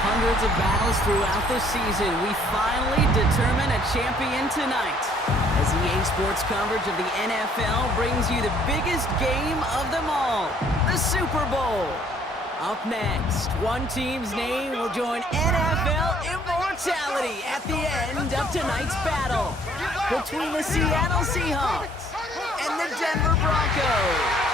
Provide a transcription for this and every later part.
hundreds of battles throughout the season, we finally determine a champion tonight. As EA Sports coverage of the NFL brings you the biggest game of them all, the Super Bowl. Up next, one team's name will join NFL immortality at the end of tonight's battle between the Seattle Seahawks and the Denver Broncos.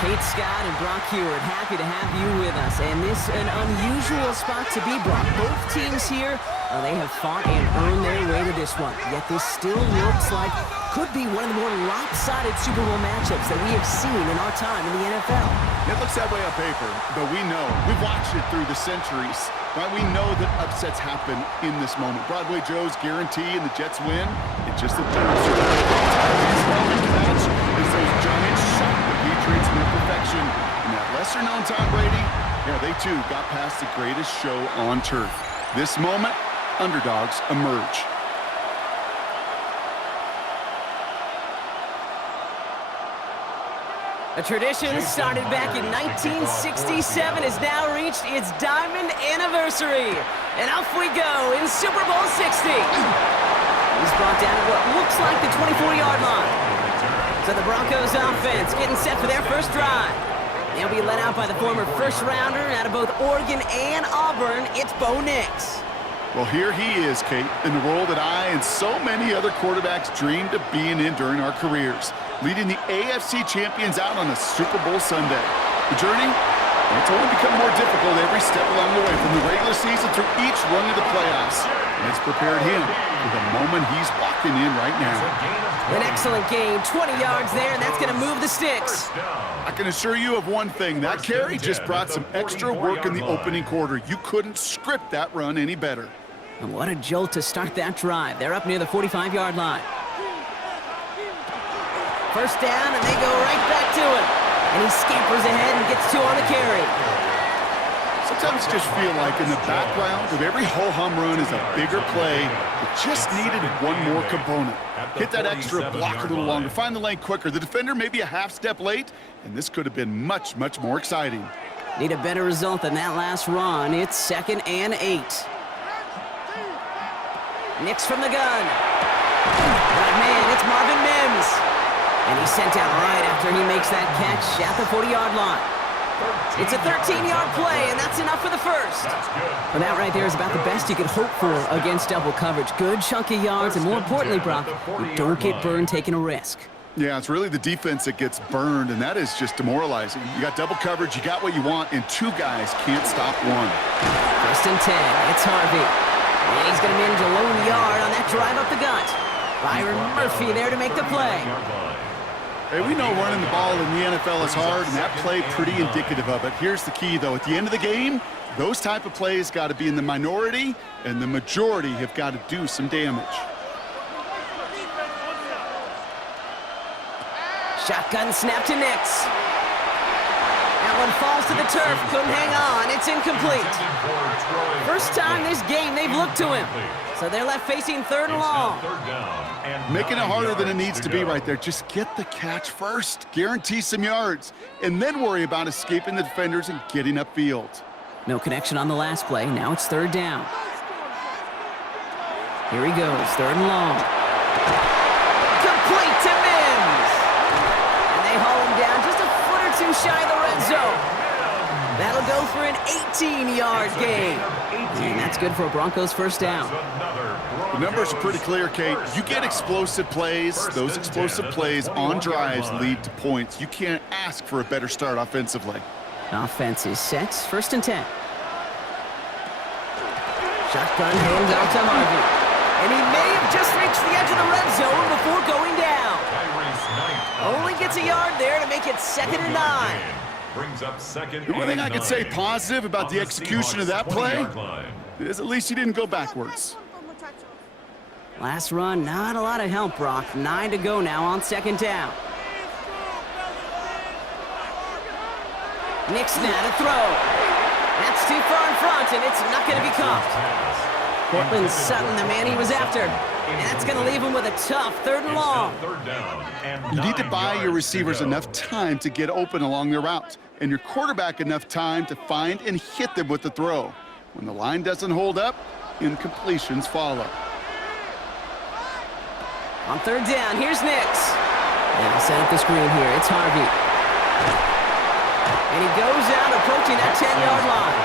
Kate Scott and Brock Heward, happy to have you with us. And this an unusual spot to be, Brock. Both teams here, they have fought and earned their way to this one. Yet this still looks like could be one of the more lopsided Super Bowl matchups that we have seen in our time in the NFL. It looks that way on paper, but we know. We've watched it through the centuries. Right? We know that upsets happen in this moment. Broadway Joe's guarantee and the Jets win. It's just the third Super Bowl match is those Giants shock the Patriots in their perfection. And that lesser-known Tom Brady, yeah, they too got past the greatest show on turf. This moment, underdogs emerge. A tradition started back in 1967 has now reached its diamond anniversary. And off we go in Super Bowl 60. He's brought down at what looks like the 24-yard line. So the Broncos offense getting set for their first drive. They'll be led out by the former first-rounder out of both Oregon and Auburn. It's Bo Nix. Well, here he is, Kate, in the role that I and so many other quarterbacks dreamed of being in during our careers, leading the AFC champions out on a Super Bowl Sunday. The journey, it's only become more difficult every step along the way, from the regular season through each run of the playoffs. And it's prepared him for the moment he's walking in right now. An excellent game, 20 yards there, and that's going to move the sticks. I can assure you of one thing, that carry just brought some extra work in the opening quarter. You couldn't script that run any better. And what a jolt to start that drive. They're up near the 45-yard line. First down, and they go right back to him. And he scampers ahead and gets two on the carry. Sometimes just feel like in the background of every ho-hum run is a bigger play that just needed one more component. Hit that extra block a little longer, find the lane quicker. The defender may be a half step late, and this could have been much, much more exciting. Need a better result than that last run. It's 2nd and 8. Nix from the gun. But man, it's Marvin Mims. And he's sent out right after he makes that catch at the 40-yard line. It's a 13-yard play, and that's enough for the first. Well, that right there is about the best you could hope for against double coverage. Good chunky yards, and more importantly, Brock, you don't get burned taking a risk. Yeah, it's really the defense that gets burned, and that is just demoralizing. You got double coverage, you got what you want, and two guys can't stop one. 1st and 10, it's Harvey. And he's going to manage a lone yard on that drive up the gut. Byron Murphy there to make the play. Hey, we know running the ball in the NFL is hard, and that play pretty indicative of it. Here's the key, though. At the end of the game, those type of plays got to be in the minority, and the majority have got to do some damage. Shotgun snap to Nix. That one falls to the turf. Couldn't hang on. It's incomplete. First time this game they've looked to him. So they're left facing 3rd and long. Making it harder than it needs to be right there. Just get the catch first. Guarantee some yards. And then worry about escaping the defenders and getting upfield. No connection on the last play. Now it's 3rd down. Here he goes. 3rd and long. Complete to Mims. And they haul him down just a foot or two shy of the red zone. That'll go for an 18-yard gain. And that's good for a Broncos first down. The numbers are pretty clear, Kate. You get explosive plays. Those explosive plays on drives lead to points. You can't ask for a better start offensively. Offense is set. 1st and 10. Shotgun hands out to Harvey. And he may have just reached the edge of the red zone before going down. Only gets a yard there to make it 2nd and 9. Brings up 2nd. The one thing I could say positive about the execution of that play is at least he didn't go backwards. Last run, not a lot of help, Brock. 9 to go now on 2nd down. Nix now to throw. That's too far in front, and it's not going to be caught. Cortland Sutton, the man he was after. And that's going to leave him with a tough 3rd and long. You need to buy your receivers enough time to get open along their routes, and your quarterback enough time to find and hit them with the throw. When the line doesn't hold up, incompletions follow. On third down, here's Nix. Now set up the screen here. It's Harvey. And he goes out approaching that 10-yard line.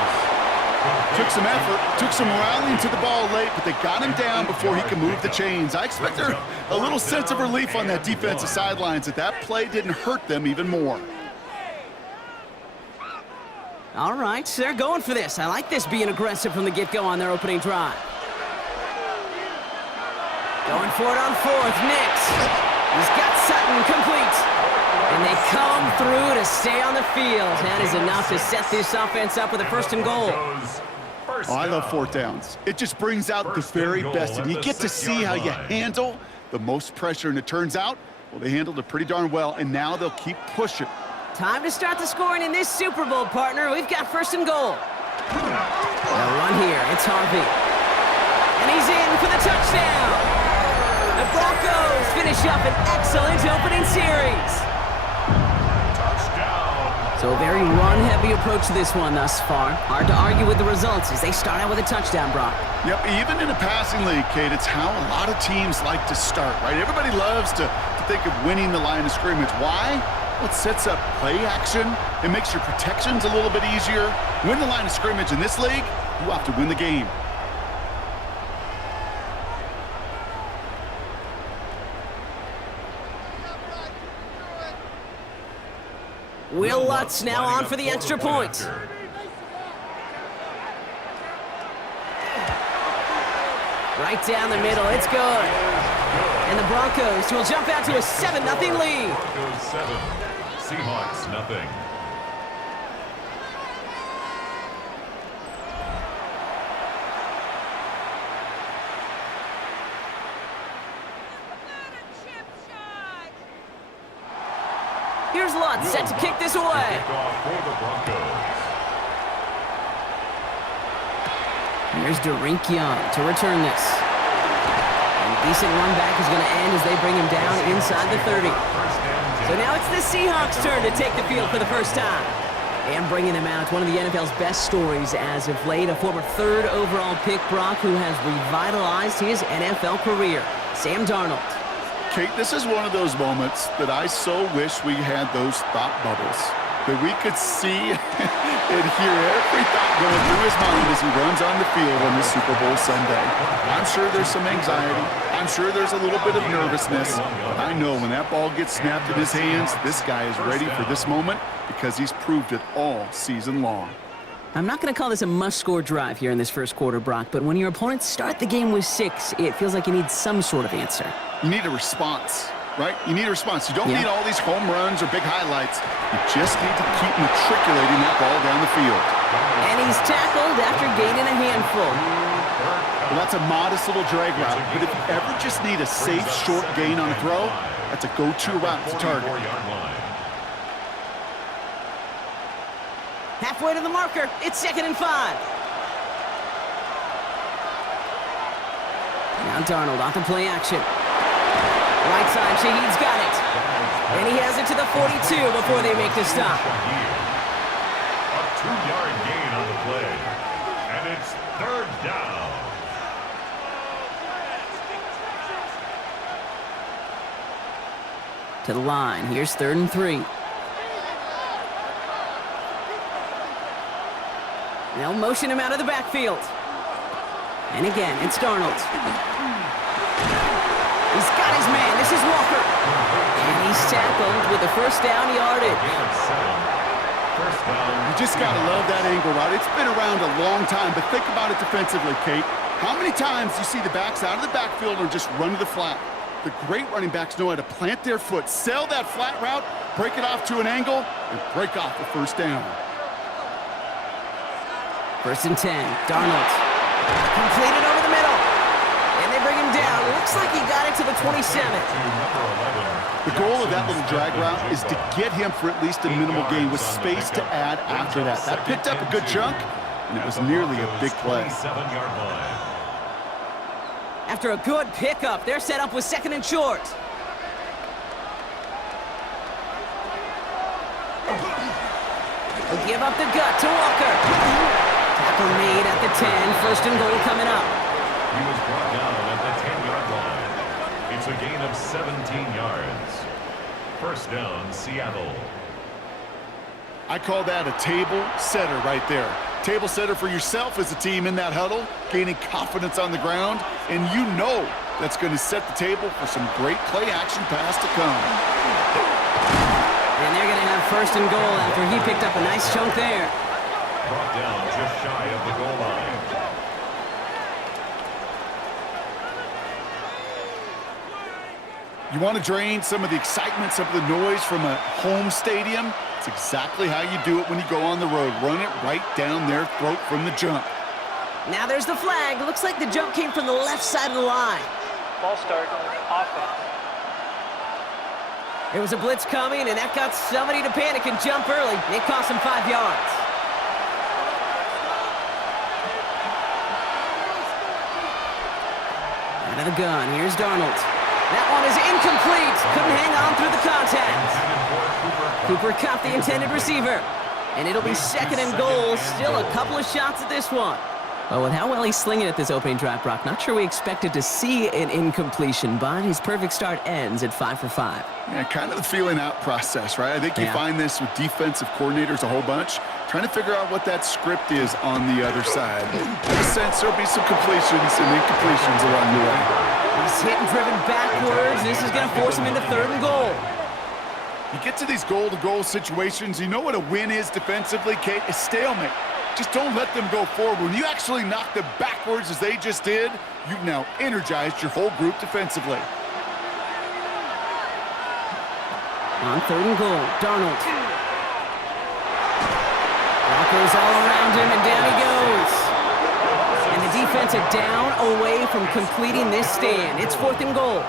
Took some effort, took some rallying to the ball late, but they got him down before he could move the chains. I expect a little sense of relief on that defensive sidelines that play didn't hurt them even more. All right, so they're going for this. I like this being aggressive from the get-go on their opening drive. Going for it on fourth, Nix. He's got Sutton complete. And they come through to stay on the field. That is enough to set this offense up with a first and goal. Oh, I love fourth downs. It just brings out the very best. And you get to see how you handle the most pressure. And it turns out, well, they handled it pretty darn well. And now they'll keep pushing. Time to start the scoring in this Super Bowl, partner. We've got first and goal. They'll run here. It's Harvey. And he's in for the touchdown. The Broncos finish up an excellent opening series. So a very run-heavy approach to this one thus far. Hard to argue with the results as they start out with a touchdown, Brock. Yep, even in a passing league, Kate, it's how a lot of teams like to start, right? Everybody loves to think of winning the line of scrimmage. Why? Well, it sets up play action. It makes your protections a little bit easier. Win the line of scrimmage in this league, you have to win the game. Will Lutz now on for the extra point. Right down the middle, it's good. And the Broncos will jump out to a 7-0 lead. Broncos 7, Seahawks nothing. Here's Lutz set to kick this away. Here's Derink Young to return this. And decent run back is going to end as they bring him down inside the 30. So now it's the Seahawks' turn to take the field for the first time. And bringing them out, one of the NFL's best stories as of late, a former third overall pick, Brock, who has revitalized his NFL career, Sam Darnold. Kate, this is one of those moments that I so wish we had those thought bubbles, that we could see and hear every thought going through his mind as he runs on the field on this Super Bowl Sunday. I'm sure there's some anxiety. I'm sure there's a little bit of nervousness. But I know when that ball gets snapped in his hands, this guy is ready for this moment because he's proved it all season long. I'm not going to call this a must-score drive here in this first quarter, Brock, but when your opponents start the game with 6, it feels like you need some sort of answer. You need a response, right? You need a response. You don't need all these home runs or big highlights. You just need to keep matriculating that ball down the field. And he's tackled after gaining a handful. Well, that's a modest little drag route, but if you ever just need a safe, short gain on a throw, that's a go-to route to target. Halfway to the marker, it's 2nd and 5. Now Darnold off the play action. Right side, Shaheed's got it. And he has it to the 42 before they make the stop. A 2-yard gain on the play. And it's 3rd down. To the line, here's 3rd and 3. They'll motion him out of the backfield. And again, it's Darnold. He's got his man. This is Walker. And he's tackled with the first down yardage. You just got to love that angle route. It's been around a long time, but think about it defensively, Kate. How many times do you see the backs out of the backfield or just run to the flat? The great running backs know how to plant their foot, sell that flat route, break it off to an angle, and break off the first down. 1st and 10, Darnold. Completed over the middle. And they bring him down. Looks like he got it to the 27. The goal of that little drag route is to get him for at least a minimal gain with space to add after that. That picked up a good chunk, and it was nearly a big play. After a good pickup, they're set up with 2nd and short. They'll give up the gut to Walker. Tackle made at the 10. First and goal coming up. He was brought down at the 10-yard line. It's a gain of 17 yards. First down, Seattle. I call that a table setter right there. Table setter for yourself as a team in that huddle, gaining confidence on the ground, and you know that's going to set the table for some great play-action pass to come. And they're going to have first and goal after he picked up a nice chunk there. Brought down just shy of the goal line. You want to drain some of the excitement, some of the noise from a home stadium? It's exactly how you do it when you go on the road. Run it right down their throat from the jump. Now there's the flag. Looks like the jump came from the left side of the line. Ball start, offense. There was a blitz coming, and that got somebody to panic and jump early. It cost him 5 yards. Out of the gun, here's Darnold. That one is incomplete. Couldn't hang on through the contact. Cooper caught the intended receiver. And it'll be second and goal. Still a couple of shots at this one. Oh, with how well he's slinging at this opening drive, Brock, not sure we expected to see an incompletion, but his perfect start ends at 5 for 5. Yeah, kind of the feeling out process, right? I think you find this with defensive coordinators a whole bunch, trying to figure out what that script is on the other side. In a sense, there'll be some completions and incompletions along the way. He's hit and driven backwards. This is going to force him into third and goal. You get to these goal-to-goal situations, you know what a win is defensively, Kate? A stalemate. Just don't let them go forward. When you actually knock them backwards as they just did, you've now energized your whole group defensively. On third and goal, Darnold. Broncos all around him, and down he goes. And the defense a down away from completing this stand. It's fourth and goal.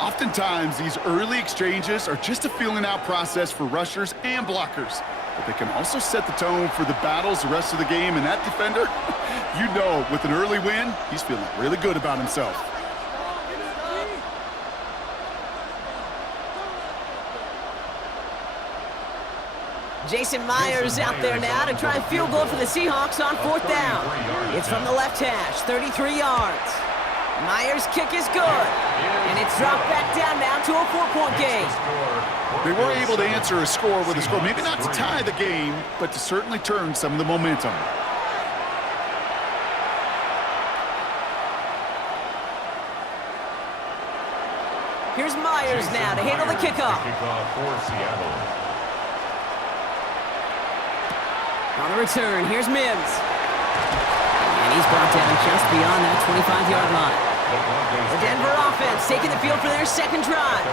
Oftentimes, these early exchanges are just a feeling-out process for rushers and blockers. But they can also set the tone for the battles the rest of the game. And that defender, you know, with an early win, he's feeling really good about himself. Jason Myers out there now to try a field goal for the Seahawks on fourth down. It's from the left hash, 33 yards. Myers' kick is good. And it's dropped back down now to a 4-point game. They were able to answer a score with a score, maybe not to tie the game, but to certainly turn some of the momentum. Here's Myers now to handle the kickoff. For Seattle. On the return, here's Mims. And he's brought down just beyond that 25-yard line. The Denver offense taking the field for their second drive.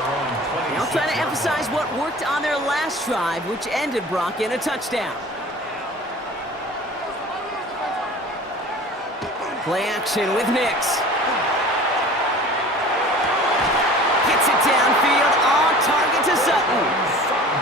Now trying to emphasize what worked on their last drive, which ended, Brock, in a touchdown. Play action with Nix. Gets it downfield, on target to Sutton.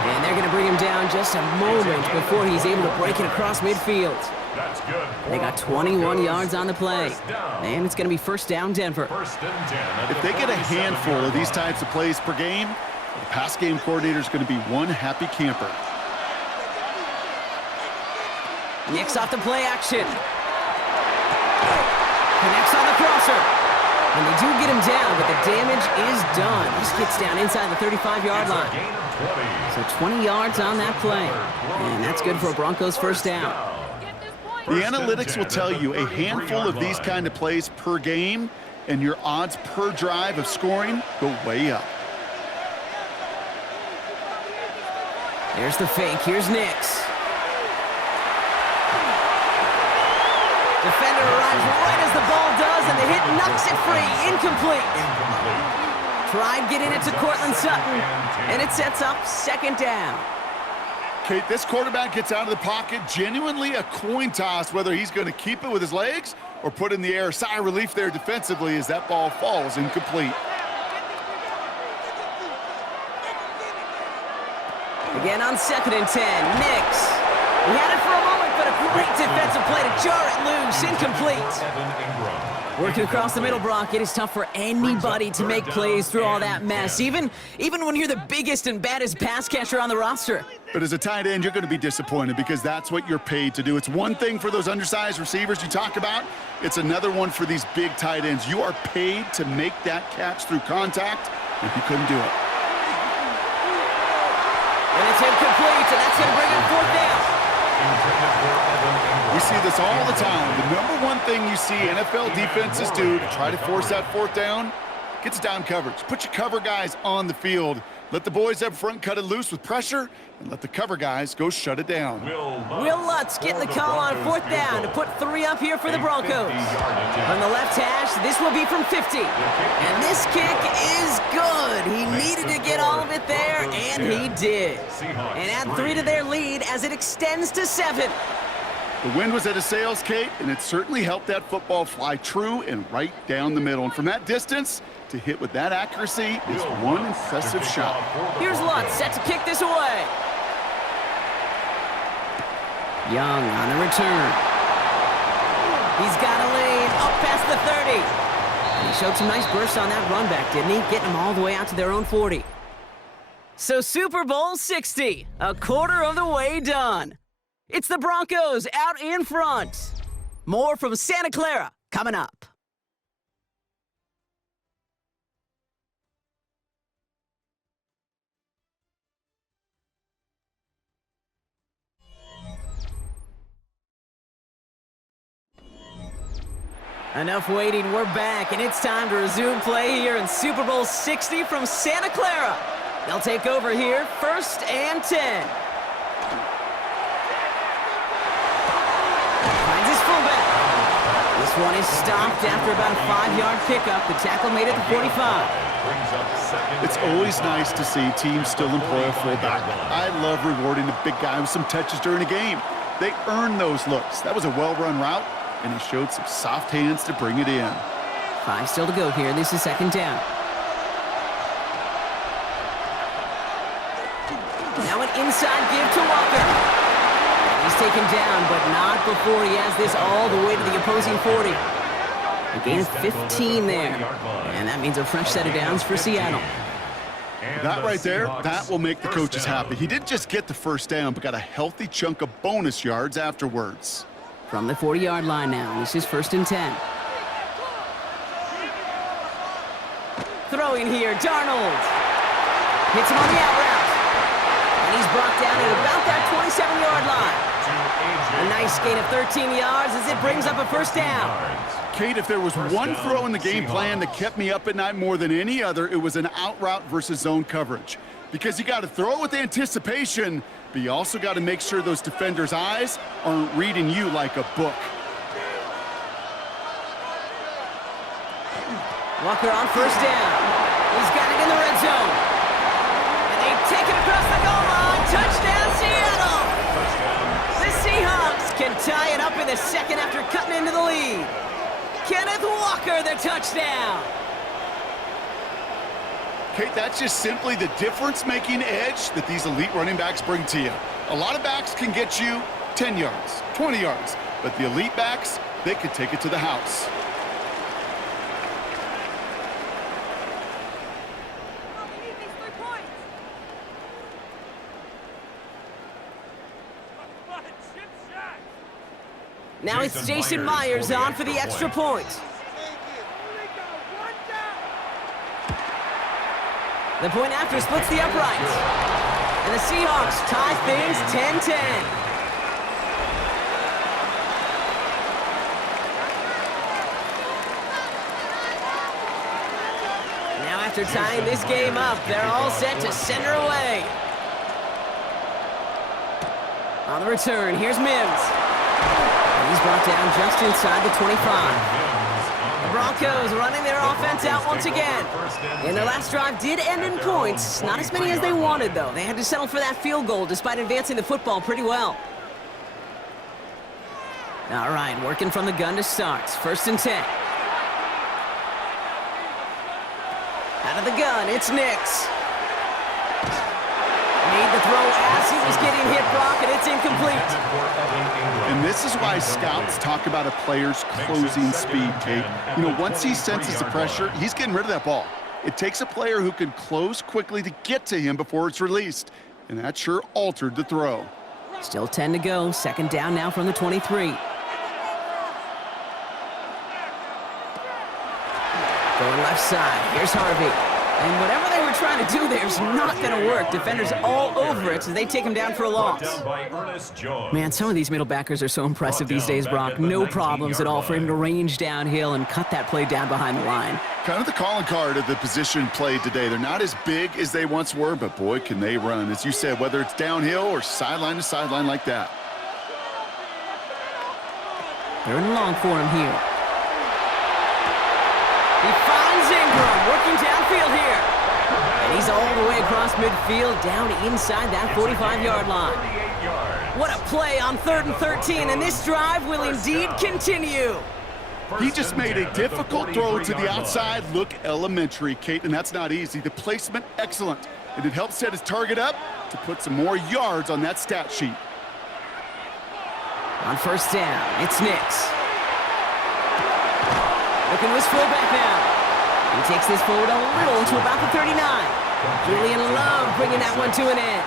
And they're going to bring him down just a moment before he's able to break it across midfield. That's good. They got 21 yards on the play. And it's going to be first down, Denver. First and 10. If they get a handful of these types of plays per game, the pass game coordinator is going to be one happy camper. Nix off the play action. Connects on the crosser. And they do get him down, but the damage is done. This gets down inside the 35-yard line. So 20 yards on that play. And that's good for a Broncos first down. The analytics will tell you a handful of these kind of plays per game, and your odds per drive of scoring go way up. There's the fake. Here's Nix. Defender arrives right as the ball does, and the hit knocks it free. Incomplete. Tried getting it to Cortland Sutton, and it sets up second down. Kate, this quarterback gets out of the pocket, genuinely a coin toss whether he's going to keep it with his legs or put in the air. Sigh of relief there defensively as that ball falls incomplete. Again on second and 10, Nix. He had it for a moment, but a great defensive play to jar it loose. Incomplete. Working across the middle, Brock, it is tough for anybody to make plays through all that mess, even when you're the biggest and baddest pass catcher on the roster. But as a tight end, you're going to be disappointed because that's what you're paid to do. It's one thing for those undersized receivers you talk about. It's another one for these big tight ends. You are paid to make that catch through contact, and he couldn't do it. And it's incomplete, and that's going to bring up fourth down. We see this all the time. The number one thing you see NFL defenses do to try to force that fourth down, gets down coverage. Put your cover guys on the field. Let the boys up front cut it loose with pressure, and let the cover guys go shut it down. Will Lutz getting the call on fourth down to put 3 up here for the Broncos. From the left hash, this will be from 50. And this kick is good. He needed to get all of it there, and he did. And add 3 to their lead as it extends to 7. The wind was at a sails, Kate, and it certainly helped that football fly true and right down the middle. And from that distance, to hit with that accuracy is one impressive shot. Here's Lutz set to kick this away. Young on the return. He's got a lead up past the 30. And he showed some nice bursts on that run back, didn't he? Getting them all the way out to their own 40. So Super Bowl 60, a quarter of the way done. It's the Broncos out in front. More from Santa Clara coming up. Enough waiting, we're back, and it's time to resume play here in Super Bowl 60 from Santa Clara. They'll take over here, 1st and 10. Finds his fullback. This one is stopped after about a 5-yard pickup. The tackle made it to 45. It's always nice to see teams still employ a fullback. I love rewarding the big guy with some touches during a game. They earn those looks. That was a well-run route, and he showed some soft hands to bring it in. 5 still to go here. This is 2nd down. Now an inside give to Walker. He's taken down, but not before he has this all the way to the opposing 40. A gain of 15 there. And that means a fresh set of downs for Seattle. That right there, that will make the coaches happy. He didn't just get the first down, but got a healthy chunk of bonus yards afterwards. From the 40-yard line now, this is 1st and 10. Throwing here, Darnold. Hits him on the out route. And he's brought down at about that 27-yard line. A nice gain of 13 yards as it brings up a 1st down. Kate, if there was one throw in the game plan that kept me up at night more than any other, it was an out route versus zone coverage. Because you got to throw it with anticipation, but you also got to make sure those defenders' eyes aren't reading you like a book. Walker on 1st down. He's got it in the red zone. And they take it across the goal line. Touchdown, Seattle! The Seahawks can tie it up in the 2nd after cutting into the lead. Kenneth Walker, the touchdown. Kate, that's just simply the difference-making edge that these elite running backs bring to you. A lot of backs can get you 10 yards, 20 yards, but the elite backs, they can take it to the house. Now it's Jason Myers on for the extra point. The point after splits the uprights. And the Seahawks tie things 10-10. Now after tying this game up, they're all set to send her away. On the return, here's Mims. He's brought down just inside the 25. The Broncos running their offense out once again. And their last drive did end in points. Not as many as they wanted, though. They had to settle for that field goal despite advancing the football pretty well. All right, working from the gun to start. 1st and 10. Out of the gun, it's Nix. Made the throw as he was getting hit, Brock, and it's incomplete. And this is why scouts talk about a player's closing speed, Kate. You know, once he senses the pressure, he's getting rid of that ball. It takes a player who can close quickly to get to him before it's released. And that sure altered the throw. Still 10 to go. Second down now from the 23. Going left side. Here's Harvey. And whatever they were trying to do there is not going to work. Defenders all over it, so they take him down for a loss. Man, some of these middle backers are so impressive these days, Brock. No problems at all for him to range downhill and cut that play down behind the line. Kind of the calling card of the position played today. They're not as big as they once were, but boy, can they run. As you said, whether it's downhill or sideline to sideline like that. Third and long for him here. He finds Ingram working downfield here. And he's all the way across midfield, down inside that 45-yard line. What a play on 3rd and 13, and this drive will indeed continue. He just made a difficult throw to the outside look elementary, Kate, and that's not easy. The placement, excellent. And it helped set his target up to put some more yards on that stat sheet. On first down, it's Nix. Looking to his fullback now. He takes this forward a little to about the 39. Julian Love bringing that one to an end.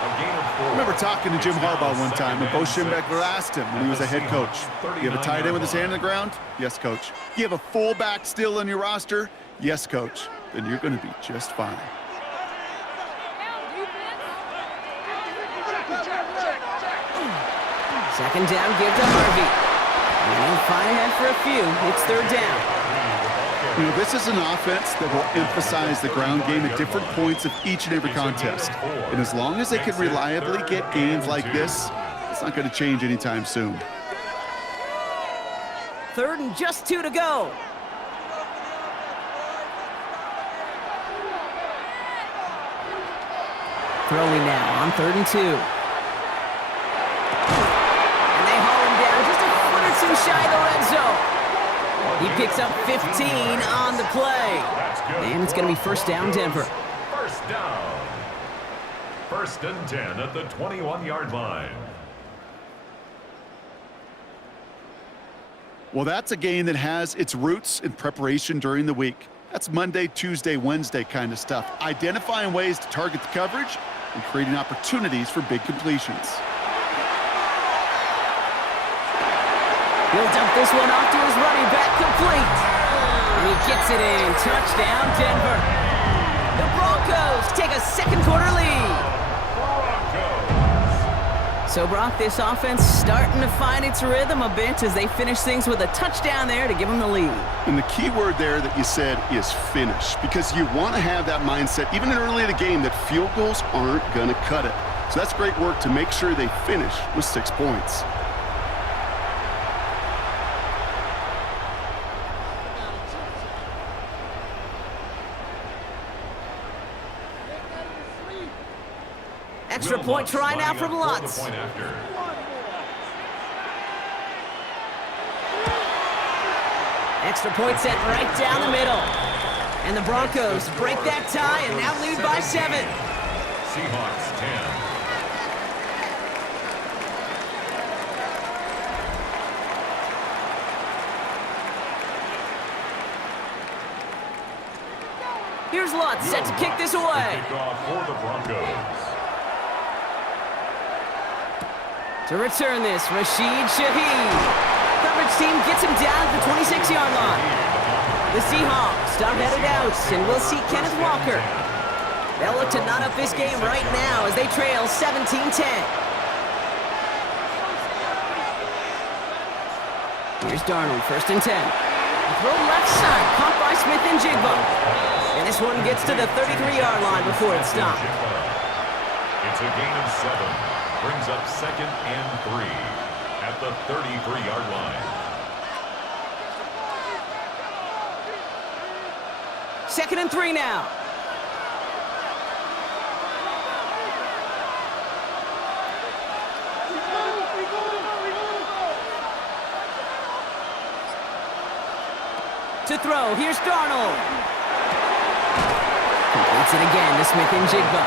I remember talking to Jim Harbaugh one time, and Bo Schembechler asked him when he was a head coach, you have a tight end with his hand on the ground? Yes, coach. You have a fullback still on your roster? Yes, coach. Then you're going to be just fine. Second down, give to Harvey. And he'll find ahead for a few. It's third down. You know, this is an offense that will emphasize the ground game at different points of each and every contest. And as long as they can reliably get gains like this, it's not going to change anytime soon. Third and just 2 to go. Throwing now on 3rd and 2. Shy of the red zone. He picks up 15 on the play. And it's going to be first down, Denver. First down. First and 10 at the 21-yard line. Well, that's a game that has its roots in preparation during the week. That's Monday, Tuesday, Wednesday kind of stuff. Identifying ways to target the coverage and creating opportunities for big completions. He'll dump this one off to his running back, complete. And he gets it in. Touchdown, Denver. The Broncos take a second quarter lead. So, Brock, this offense starting to find its rhythm a bit as they finish things with a touchdown there to give them the lead. And the key word there that you said is finish, because you want to have that mindset, even early in the game, that field goals aren't going to cut it. So that's great work to make sure they finish with 6 points. Extra point try now from Lutz. Extra point set right down the middle. And the Broncos break that tie and now lead by 7. Seahawks 10. Here's Lutz set to kick this away. Kickoff for the Broncos. To return this, Rashid Shaheed. Coverage team gets him down at the 26-yard line. The Seahawks start headed out, and we'll see Kenneth Walker. They'll look to knot up this game right now as they trail 17-10. Here's Darnold, first and 10. Throw left side, caught by Smith and Jigba. And this one gets to the 33-yard line before it's stopped. It's a gain of 7. Brings up second and 3 at the 33-yard line. Second and 3 now. To throw, here's Darnold. Completes it again to Smith and Jigba.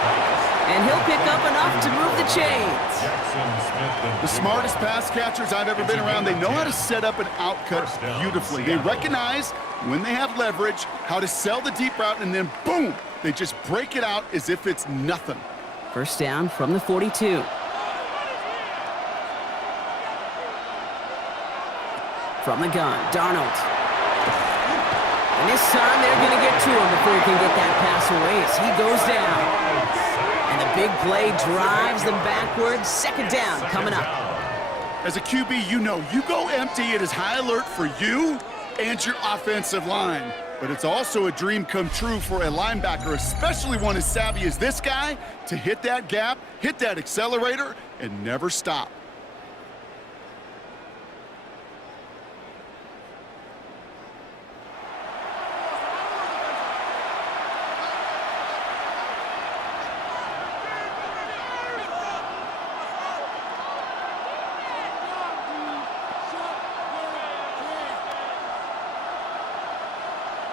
And he'll pick up enough to move the chains. The smartest pass catchers I've ever been around, they know how to set up an outcut beautifully. They recognize when they have leverage, how to sell the deep route, and then boom, they just break it out as if it's nothing. First down from the 42. From the gun, Darnold. And this time they're going to get to him before he can get that pass away as he goes down. And the big play drives them backwards. Second down coming up. As a QB, you know you go empty, it is high alert for you and your offensive line. But it's also a dream come true for a linebacker, especially one as savvy as this guy, to hit that gap, hit that accelerator, and never stop.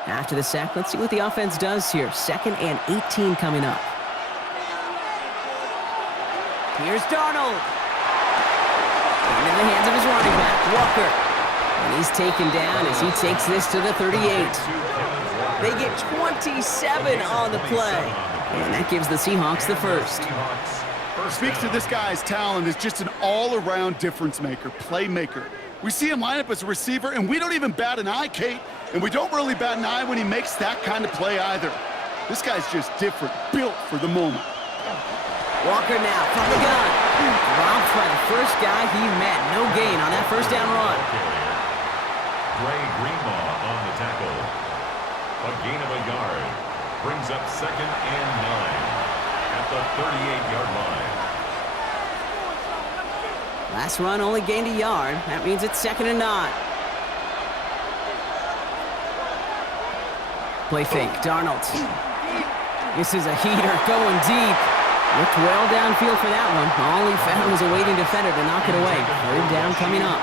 After the sack, let's see what the offense does here. 2nd and 18 coming up. Here's Darnold. Into the hands of his running back, Walker. And he's taken down as he takes this to the 38. They get 27 on the play. And that gives the Seahawks the first. Speaks to this guy's talent as just an all-around difference maker, playmaker. We see him line up as a receiver, and we don't even bat an eye, Kate. And we don't really bat an eye when he makes that kind of play either. This guy's just different, built for the moment. Walker now from the gun. Dropped by the first guy he met. No gain on that first down run. Dre Greenlaw on the tackle. A gain of a yard. Brings up 2nd and 9 at the 38-yard line. Last run only gained a yard. That means it's 2nd and 9. Play fake, Darnold. This is a heater going deep. Looked well downfield for that one. All he found was a waiting defender to knock it away. 3rd down coming up.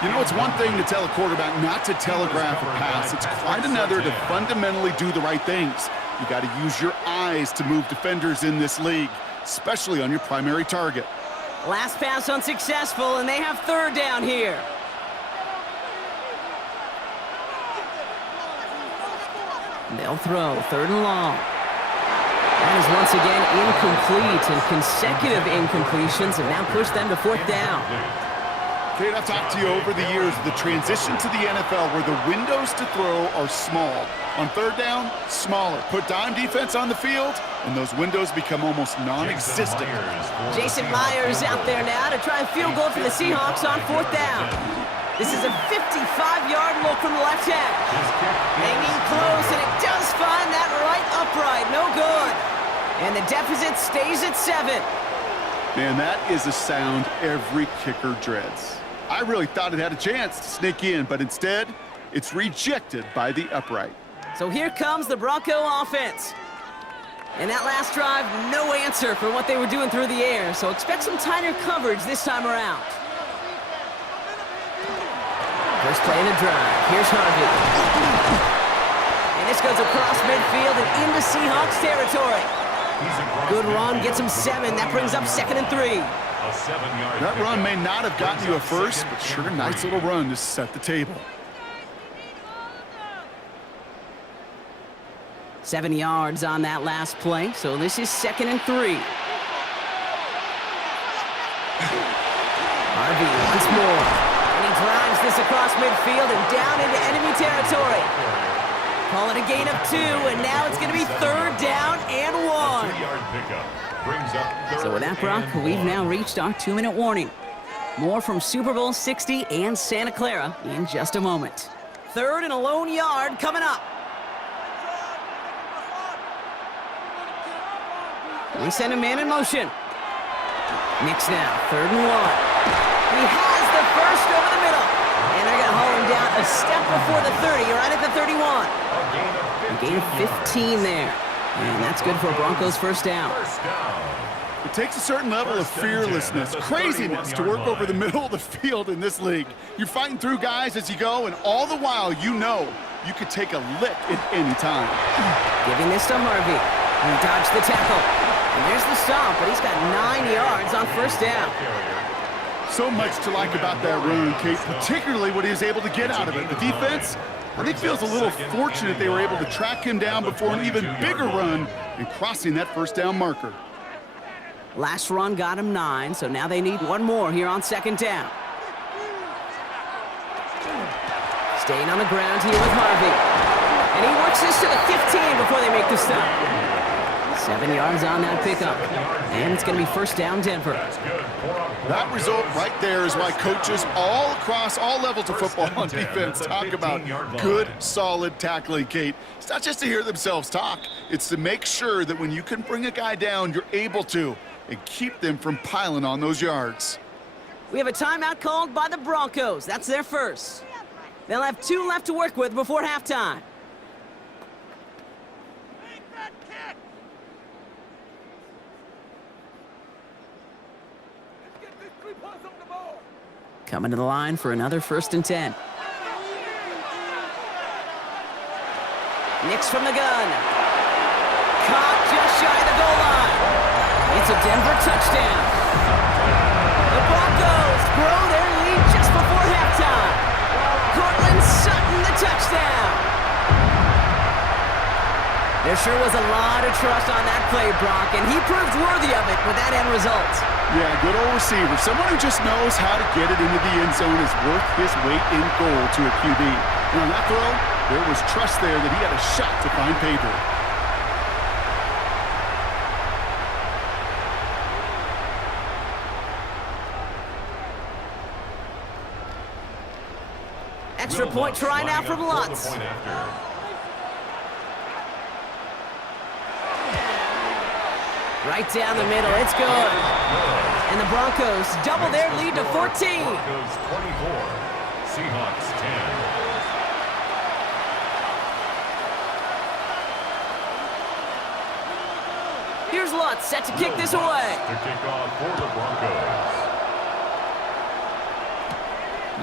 You know, it's one thing to tell a quarterback not to telegraph a pass. It's quite another to fundamentally do the right things. You got to use your eyes to move defenders in this league, especially on your primary target. Last pass unsuccessful, and they have 3rd down here. They'll throw 3rd and long. That is once again incomplete, and consecutive incompletions have now pushed them to 4th down. Kate, I've talked to you over the years of the transition to the NFL where the windows to throw are small. On 3rd down, smaller. Put dime defense on the field, and those windows become almost non-existent. Jason Myers out there now to try a field goal for the Seahawks on 4th down. This is a 55-yard look from the left hand. Hanging close, and it does find that right upright. No good. And the deficit stays at 7. Man, that is a sound every kicker dreads. I really thought it had a chance to sneak in, but instead, it's rejected by the upright. So here comes the Bronco offense. And that last drive, no answer for what they were doing through the air. So expect some tighter coverage this time around. First play in the drive. Here's Harvey. And this goes across midfield and into Seahawks territory. Good run, gets him 7. That brings up 2nd and 3. That run may not have gotten you a first, but sure, a nice little run to set the table. 7 yards on that last play, so this is 2nd and 3. Harvey once more. And he drives this across midfield and down into enemy territory. Call it a gain of 2, and now it's going to be 3rd down and 1. So with that, Brock, we've now reached our 2-minute warning. More from Super Bowl 60 and Santa Clara in just a moment. 3rd and a lone yard coming up. We send a man in motion. Nix now, 3rd and 1. He has the first over the middle. And they're going to haul him down a step before the 30, right at the 31. A gain of 15 there. And that's good for a Broncos first down. It takes a certain level of fearlessness, craziness to work over the middle of the field in this league. You're fighting through guys as you go, and all the while you know you could take a lick at any time. Giving this to Harvey. He dodged the tackle. And there's the stop, but he's got 9 yards on first down. So much to like about that run, Kate, particularly what he was able to get out of it. The defense, I think, feels a little fortunate they were able to track him down before an even bigger run and crossing that first down marker. Last run got him 9, so now they need one more here on second down. Staying on the ground here with Harvey. And he works this to the 15 before they make the stop. 7 yards on that pickup. And it's going to be first down Denver. That result right there is why coaches all across all levels of football on defense talk about good, solid tackling, Kate. It's not just to hear themselves talk. It's to make sure that when you can bring a guy down, you're able to and keep them from piling on those yards. We have a timeout called by the Broncos. That's their first. They'll have 2 left to work with before halftime. Coming to the line for another 1st and 10. Nix from the gun. Caught just shy of the goal line. It's a Denver touchdown. The Broncos grow their lead just before halftime. Cortland Sutton, the touchdown. There sure was a lot of trust on that play, Brock, and he proved worthy of it with that end result. Yeah, good old receiver. Someone who just knows how to get it into the end zone is worth his weight in gold to a QB. And on that throw, there was trust there that he had a shot to find pay dirt. Extra point try now from Lutz. Right down the middle, it's good. And the Broncos double their lead to 14. Broncos 24, Seahawks 10. Here's Lutz set to kick this away. To kick off for the Broncos.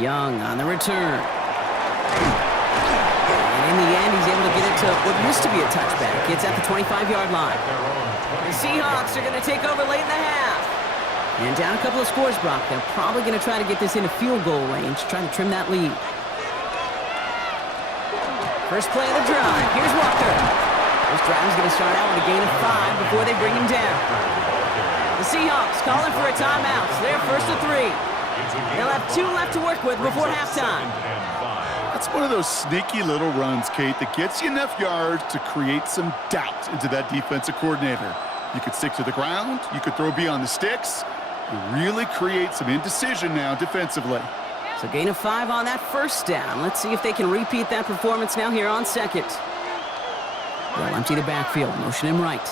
Young on the return. And in the end, he's able to get it to what used to be a touchback. It's at the 25-yard line. The Seahawks are going to take over late in the half. And down a couple of scores, Brock. They're probably going to try to get this into field goal range, trying to trim that lead. First play of the drive. Here's Walker. This drive is going to start out with a gain of 5 before they bring him down. The Seahawks calling for a timeout. So they're first to 3. They'll have 2 left to work with before halftime. That's one of those sneaky little runs, Kate, that gets you enough yards to create some doubt into that defensive coordinator. You could stick to the ground. You could throw beyond the sticks. You really create some indecision now defensively. So gain of 5 on that first down. Let's see if they can repeat that performance now here on second. They'll empty the backfield, motion him right.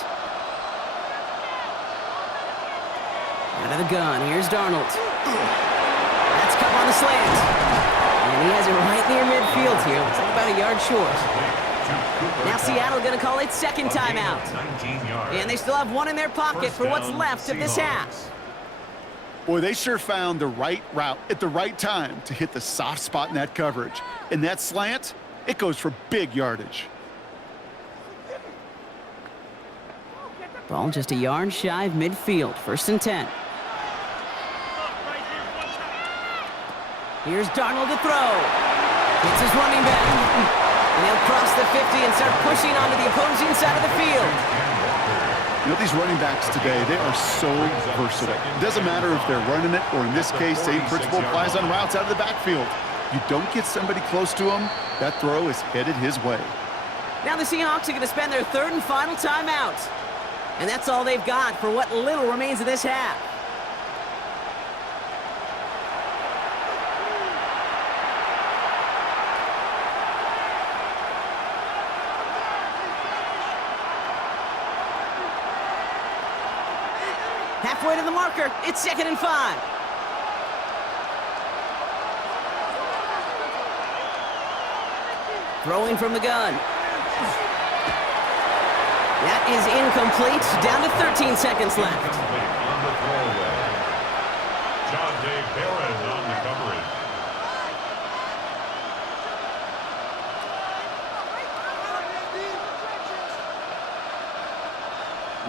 Out of the gun, here's Darnold. That's Cup on the slant. And he has it right near midfield here. Looks like about a yard short. Now Seattle going to call it second timeout. And they still have 1 in their pocket for what's left of this half. Boy, they sure found the right route at the right time to hit the soft spot in that coverage. And that slant, it goes for big yardage. Ball just a yard shy of midfield. First and 10. Here's Darnold to throw. It's his running back. And he'll cross the 50 and start pushing onto the opposing side of the field. You know, these running backs today, they are so versatile. It doesn't matter if they're running it, or in this case, same principle applies on routes out of the backfield. You don't get somebody close to him, that throw is headed his way. Now the Seahawks are going to spend their 3rd and final timeout. And that's all they've got for what little remains of this half. Halfway to the marker, it's 2nd and 5. Throwing from the gun. That is incomplete. Down to 13 seconds left. On the throwaway. John Dave Barron on the coverage.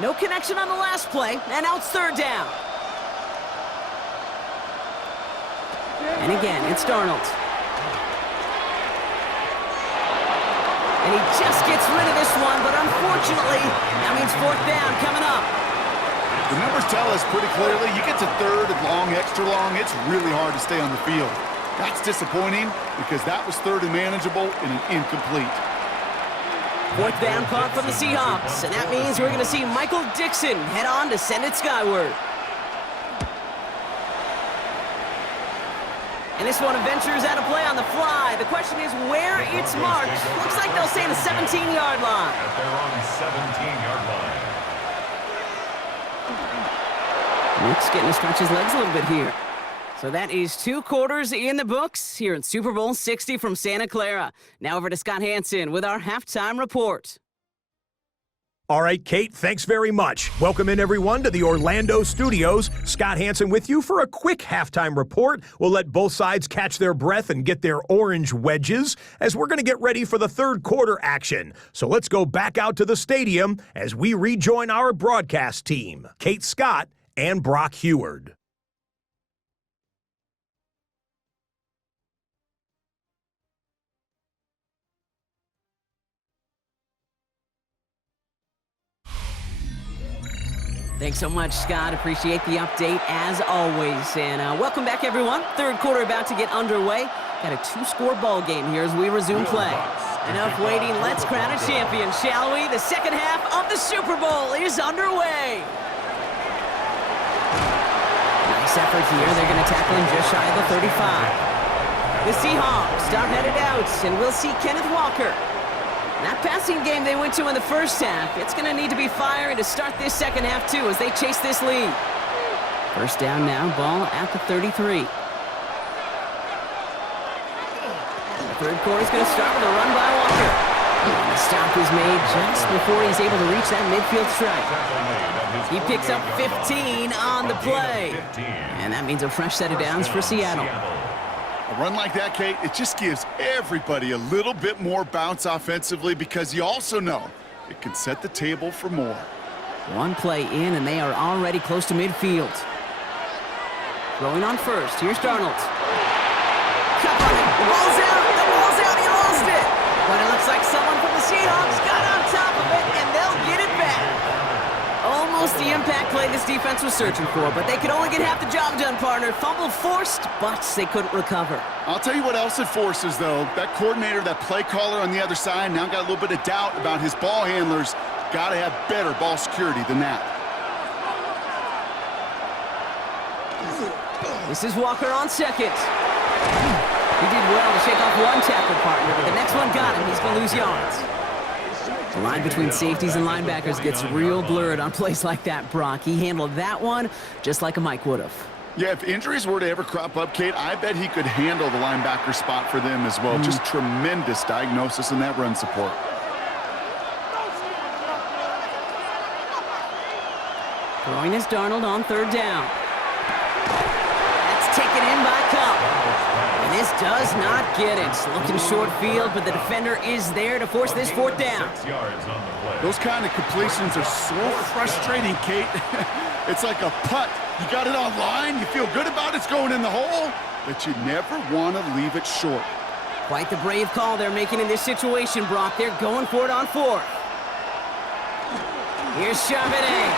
No connection on the last play, and now it's third down. And again, it's Darnold. And he just gets rid of this one, but unfortunately, that means fourth down coming up. The numbers tell us pretty clearly, you get to third and long, extra long, it's really hard to stay on the field. That's disappointing because that was third and manageable and an incomplete. Fourth down punt from the Seahawks, and that means we're going to see Michael Dixon head on to send it skyward. And this one ventures out of play on the fly. The question is where it's marked. Looks like they'll stay in the 17-yard line. At their own 17-yard line. Nick's getting to stretch his legs a little bit here. So that is 2 quarters in the books here in Super Bowl 60 from Santa Clara. Now over to Scott Hansen with our halftime report. All right, Kate, thanks very much. Welcome in, everyone, to the Orlando studios. Scott Hansen with you for a quick halftime report. We'll let both sides catch their breath and get their orange wedges as we're going to get ready for the third quarter action. So let's go back out to the stadium as we rejoin our broadcast team, Kate Scott and Brock Heward. Thanks so much, Scott. Appreciate the update, as always. And welcome back, everyone. Third quarter about to get underway. Got a 2-score ball game here as we resume play. Enough waiting. Let's crown a champion, shall we? The second half of the Super Bowl is underway. Nice effort here. They're going to tackle him just shy of the 35. The Seahawks are headed out, and we'll see Kenneth Walker. That passing game they went to in the first half, it's going to need to be firing to start this second half, too, as they chase this lead. First down now, ball at the 33. The third quarter is going to start with a run by Walker. And the stop is made just before he's able to reach that midfield strike. He picks up 15 on the play. And that means a fresh set of downs for Seattle. A run like that, Kate, it just gives everybody a little bit more bounce offensively because you also know it can set the table for more. One play in, and they are already close to midfield. Throwing on first. Here's Darnold. Cup on it. The ball's out. The ball's out. He lost it. But it looks like someone from the Seahawks got on top of it, and they'll get it back. Almost the impact play this defense was searching for, but they could only get half the job done, partner. Fumble forced, but they couldn't recover. I'll tell you what else it forces, though. That coordinator, that play caller on the other side, now got a little bit of doubt about his ball handlers. Got to have better ball security than that. This is Walker on second. He did well to shake off one tackle, partner, but the next one got him. He's going to lose yards. The line between safeties and linebackers gets real blurred on plays like that, Brock. He handled that one just like a Mike would have. Yeah, if injuries were to ever crop up, Kate, I bet he could handle the linebacker spot for them as well. Just tremendous diagnosis in that run support. Throwing is Darnold on third down. That's taken in by Cup. And this does not get it. Looking short field, but the defender is there to force this fourth down. Those kind of completions are so frustrating, Kate. It's like a putt. You got it on line, you feel good about it's going in the hole, but you never want to leave it short. Quite the brave call they're making in this situation, Brock. They're going for it on fourth. Here's Charbonnet.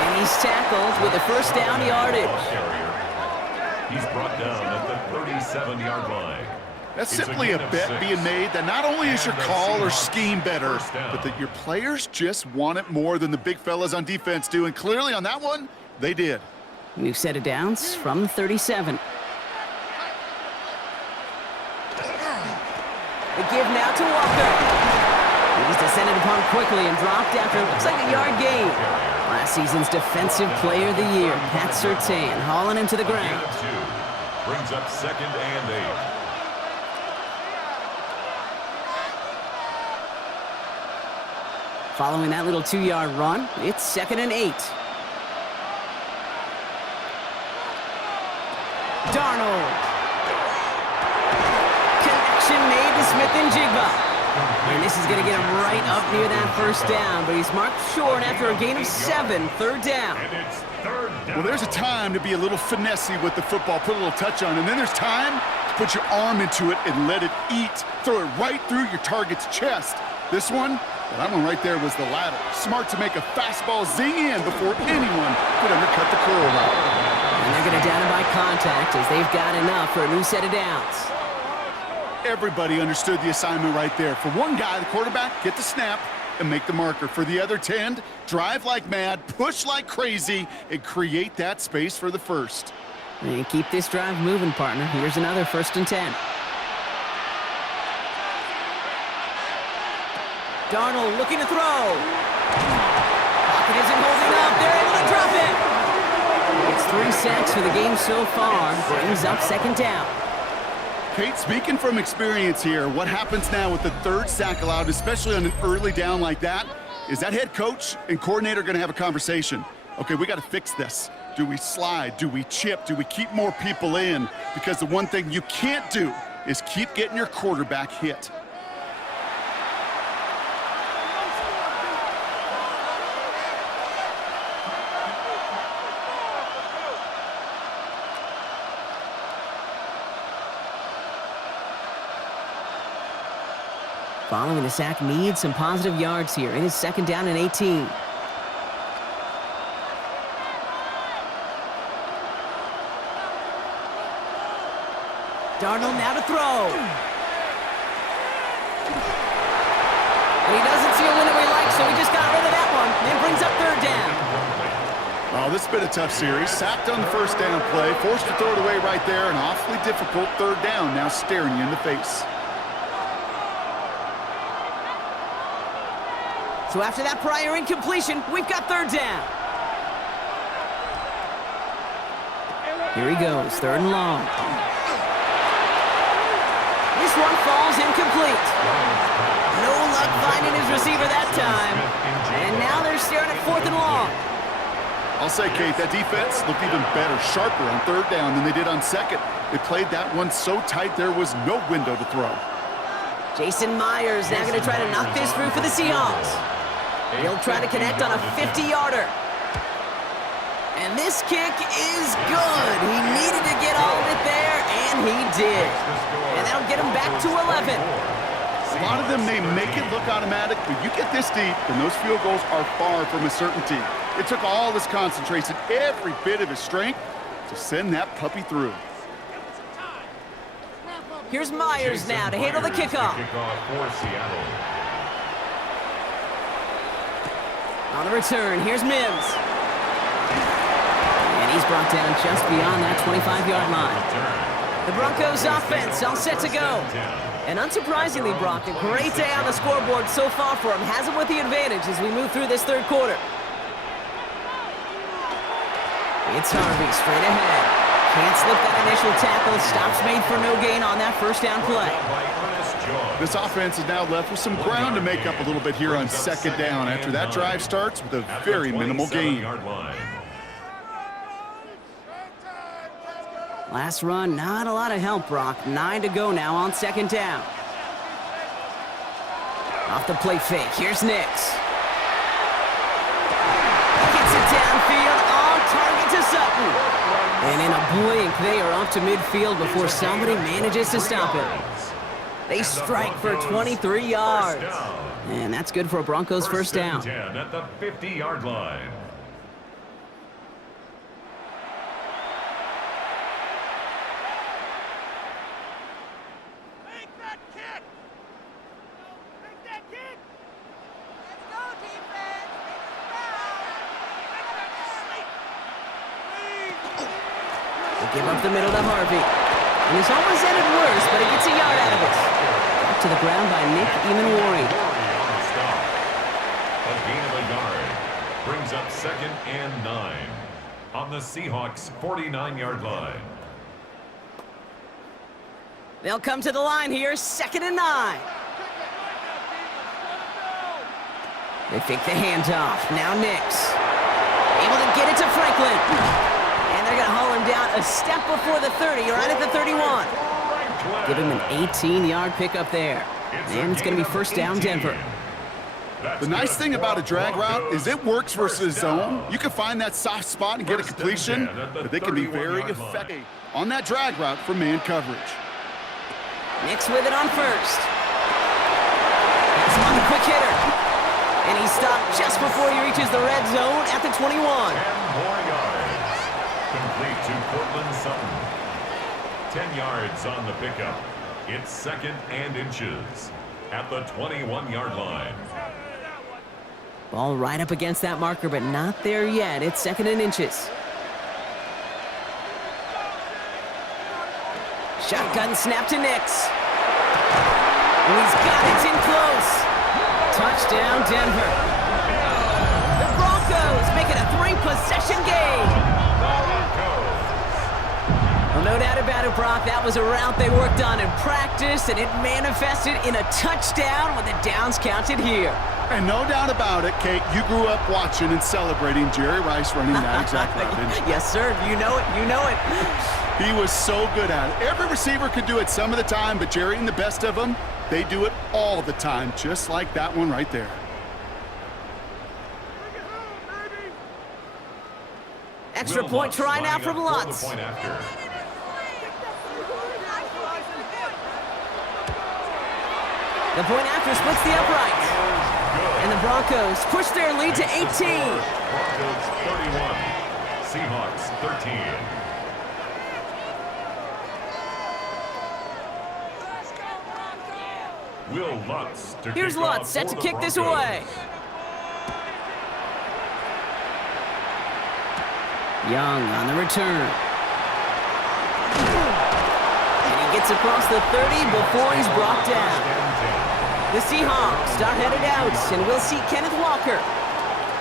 And he's tackled with the first down yardage. He's brought down at the 37-yard line. That's simply a bet being made that not only is your call or scheme better, but that your players just want it more than the big fellas on defense do. And clearly on that one, they did. New set of downs from the 37. The give now to Walker. He's descended upon quickly and dropped after it looks like a yard gain. Last season's Defensive Player of the Year, Pat Surtain, hauling him to the ground. Brings up 2nd and 8. Following that little 2-yard run, it's 2nd and 8. Darnold. Connection made to Smith and Jigba. And this is going to get him right up near that first down, but he's marked short after a gain of 7, third down. And it's third down. Well, there's a time to be a little finessey with the football, put a little touch on, and then there's time to put your arm into it and let it eat. Throw it right through your target's chest. This one, that one right there was the latter. Smart to make a fastball zing in before anyone could undercut the curl route. And they're going to down him by contact as they've got enough for a new set of downs. Everybody understood the assignment right there. For one guy, the quarterback, get the snap and make the marker. For the other 10, drive like mad, push like crazy, and create that space for the first. And keep this drive moving, partner. Here's another 1st and 10. Darnold looking to throw. Pocket isn't holding up. They're able to drop it. It's 3 sacks for the game so far. Brings up 2nd down. Kate, speaking from experience here, what happens now with the 3rd sack allowed, especially on an early down like that, is that head coach and coordinator going to have a conversation. Okay, we got to fix this. Do we slide? Do we chip? Do we keep more people in? Because the one thing you can't do is keep getting your quarterback hit. Following the sack needs some positive yards here. It is 2nd down and 18. Darnold now to throw. And he doesn't see a window he likes, so he just got rid of that one. And brings up 3rd down. Oh, this has been a tough series. Sacked on the 1st down play, forced to throw it away right there. An awfully difficult 3rd down now staring you in the face. So after that prior incompletion, we've got 3rd down. Here he goes, 3rd and long. This one falls incomplete. No luck finding his receiver that time. And now they're staring at 4th and long. I'll say, Kate, that defense looked even better, sharper on 3rd down than they did on 2nd. They played that one so tight there was no window to throw. Jason Myers now going to try to knock this through for the Seahawks. He'll try to connect on a 50-yarder. And this kick is good. He needed to get all of it there, and he did. And that'll get him back to 11. A lot of them may make it look automatic, but you get this deep, and those field goals are far from a certainty. It took all his concentration, every bit of his strength, to send that puppy through. Here's Myers now to handle the kickoff. For Seattle. On the return, here's Mims. And he's brought down just beyond that 25-yard line. The Broncos offense all set to go. And unsurprisingly, Brock, a great day on the scoreboard so far for him. Has him with the advantage as we move through this 3rd quarter. It's Harvey straight ahead. Can't slip that initial tackle. Stops made for no gain on that 1st down play. This offense is now left with some ground to make up a little bit here on 2nd down after that drive starts with a very minimal gain. Last run, not a lot of help, Brock. 9 to go now on 2nd down. Off the play fake, here's Nix. Gets it downfield, on target to Sutton. And in a blink, they are up to midfield before somebody manages to stop it. They strike for 23 yards. And that's good for a Broncos 1st down. 10 at the 50-yard line. Make that kick! Make that kick! Let's go, defense! They give up the middle to Harvey. And he's almost ended worse, but he gets a yard out of it. Up to the ground by Nick Emanwari. A gain of a yard brings up 2nd and 9 on the Seahawks 49-yard line. They'll come to the line here, 2nd and 9. They fake the handoff. Now Nix. Able to get it to Franklin. And they're going to haul him down a step before the 30, right at the 31. Give him an 18-yard pickup there. And it's going to be first down, Denver. The nice thing about a drag route is it works versus zone. You can find that soft spot and get a completion, but they can be very effective on that drag route for man coverage. Nix with it on first. That's him on the quick hitter. And he stopped just before he reaches the red zone at the 21. 10 more yards. Complete to Cortland Sutton. 10 yards on the pickup. It's second and inches at the 21-yard line. Ball right up against that marker, but not there yet. It's second and inches. Shotgun snap to Nix. And he's got it in close. Touchdown, Denver. The Broncos make it a 3-possession game. Well, no doubt about it, Brock. That was a route they worked on in practice, and it manifested in a touchdown when the downs counted here. And no doubt about it, Kate, you grew up watching and celebrating Jerry Rice running that exact route, didn't you? Yes, sir. You know it. You know it. He was so good at it. Every receiver could do it some of the time, but Jerry and the best of them, they do it all the time, just like that one right there. Extra point try now from Lutz. The point after splits the uprights. And the Broncos push their lead to 18. Broncos 31, Seahawks 13. Will Lutz to Here's kick off Lutz set to for the kick this Broncos. away. Young on the return. And he gets across the 30 before he's brought down. The Seahawks are headed out, and we'll see Kenneth Walker.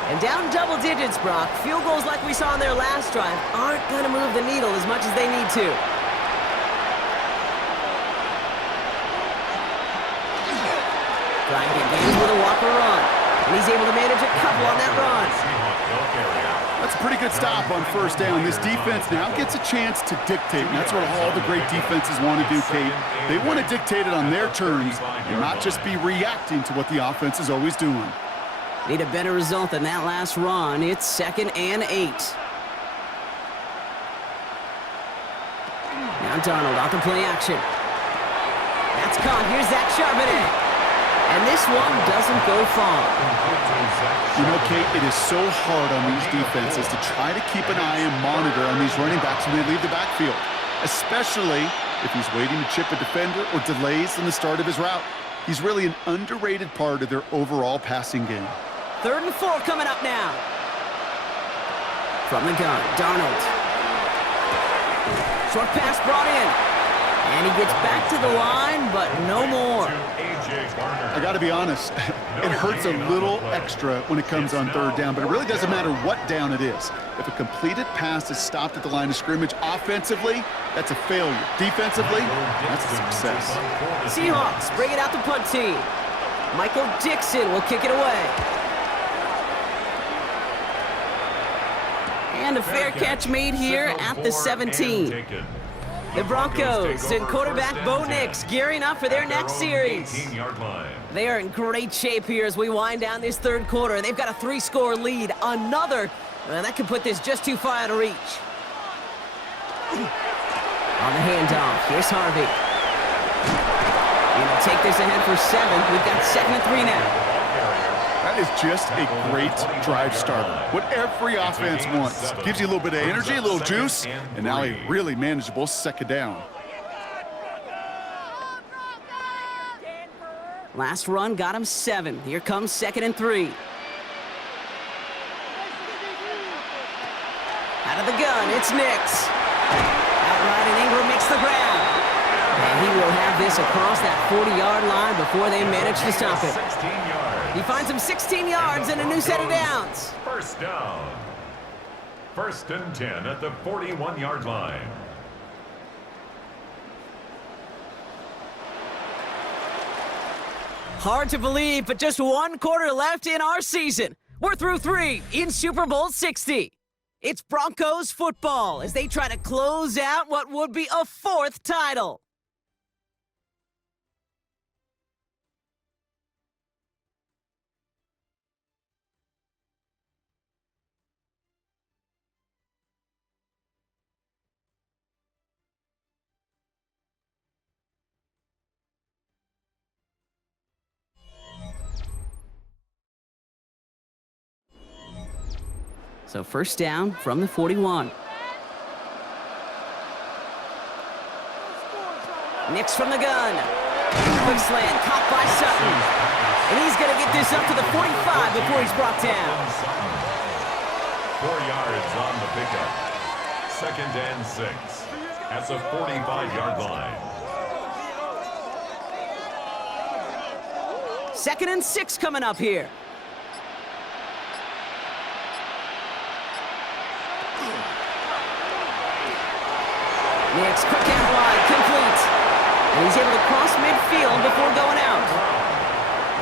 And down double digits, Brock. Field goals like we saw on their last drive aren't going to move the needle as much as they need to. Drive begins with a Walker run, and he's able to manage a couple on that run. That's a pretty good stop on first down. This defense now gets a chance to dictate, and that's what all the great defenses want to do, Kate. They want to dictate it on their terms and not just be reacting to what the offense is always doing. Need a better result than that last run. It's second and 8. Now Donald off the play action. That's caught. Here's Zach Charbonnet. And this one doesn't go far. You know, Kate, it is so hard on these defenses to try to keep an eye and monitor on these running backs when they leave the backfield, especially if he's waiting to chip a defender or delays in the start of his route. He's really an underrated part of their overall passing game. 3rd and 4 coming up now. From the gun, Donald. Short pass brought in. And he gets back to the line, but no more. I got to be honest, it hurts a little extra when it comes on 3rd down, but it really doesn't matter what down it is. If a completed pass is stopped at the line of scrimmage offensively, that's a failure. Defensively, that's a success. Seahawks bring it out the punt team. Michael Dixon will kick it away. And a fair catch made here at the 17. The Broncos and quarterback Bo Nix gearing up for their next series. They are in great shape here as we wind down this 3rd quarter. They've got a 3-score lead. Another, well, that could put this just too far out of reach. On the handoff, here's Harvey. He'll take this ahead for 7. We've got 2nd and 3 now. That is just a great drive starter. What every offense wants. Gives you a little bit of energy, a little juice, and now a really manageable 2nd down. Last run got him 7. Here comes 2nd and 3. Out of the gun, it's Nix. Outright, and Ingram makes the grab. And he will have this across that 40-yard line before they manage to stop it. He finds him 16 yards and a new set of downs. First down. 1st and 10 at the 41-yard line. Hard to believe, but just 1 quarter left in our season. We're through 3 in Super Bowl 60. It's Broncos football as they try to close out what would be a 4th title. So first down from the 41. Nix from the gun. Quick slant, caught by Sutton. And he's going to get this up to the 45 before he's brought down. 4 yards on the pickup. 2nd and 6 at the 45-yard line. 2nd and 6 coming up here. Nix, quick out wide, complete. And he's able to cross midfield before going out.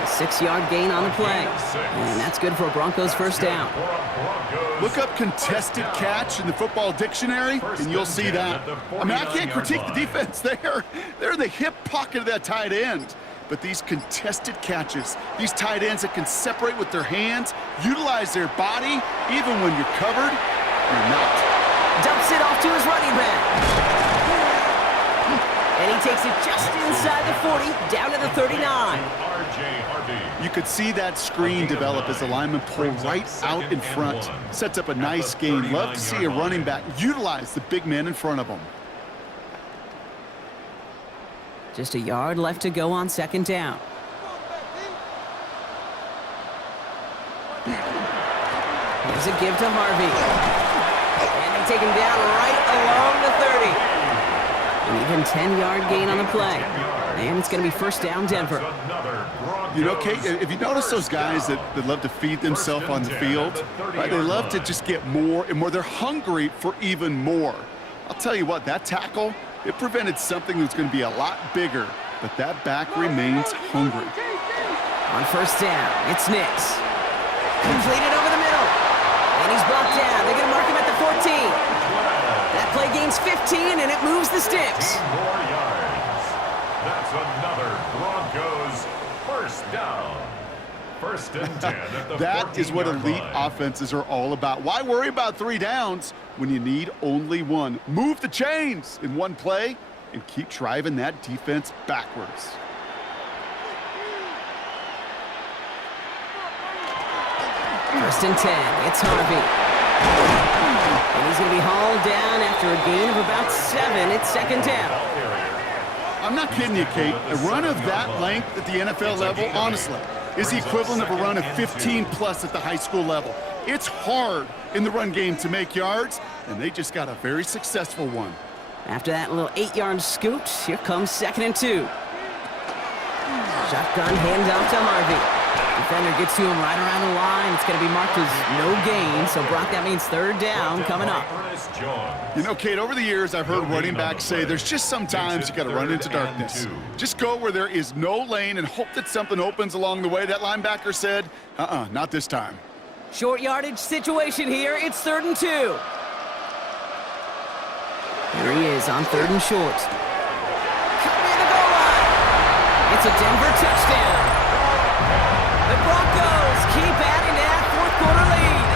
A 6-yard gain on the play. And that's good for a Broncos first down. Look up contested catch in the football dictionary, and you'll see that. I mean, I can't critique the defense there. They're in the hip pocket of that tight end. But these contested catches, these tight ends that can separate with their hands, utilize their body, even when you're covered, you're not. Dumps it off to his running back. And he takes it just inside the 40, down to the 39. You could see that screen develop as the lineman pulled right out in front. Sets up a nice gain. Love to see a running back utilize the big man in front of him. Just a yard left to go on 2nd down. Here's a give to Harvey. And they take him down right along the 30. An even 10-yard gain on the play. And it's going to be first down, Denver. You know, Kate, if you notice those guys that love to feed themselves on the field, right, they love to just get more and more. They're hungry for even more. I'll tell you what, that tackle, it prevented something that's going to be a lot bigger, but that back remains hungry. On first down, it's Nix. Completed over the middle. And he's brought down. They're going to mark him at the 14. That play gains 15, and it moves the sticks. 10 more yards. That's another Broncos first down. 1st and 10 at the That is what elite offenses are all about. Why worry about 3 downs when you need only 1? Move the chains in one play and keep driving that defense backwards. First and 10, it's Harvey. And he's going to be hauled down after a gain of about 7. It's 2nd down. I'm not kidding you, Kate. A run of that length at the NFL level, honestly, is the equivalent of a run of 15-plus at the high school level. It's hard in the run game to make yards, and they just got a very successful one. After that little 8-yard scoot, here comes 2nd and 2. Shotgun handoff to Harvey. Defender gets to him right around the line. It's going to be marked as no gain. So, Brock, that means 3rd down coming up. You know, Kate, over the years, I've heard running backs say there's just sometimes you got to run into darkness. Just go where there is no lane and hope that something opens along the way. That linebacker said, not this time. Short yardage situation here. It's 3rd and 2. Here he is on 3rd and short. Cut near the goal line. It's a Denver touchdown. The Broncos keep adding to that 4th quarter lead.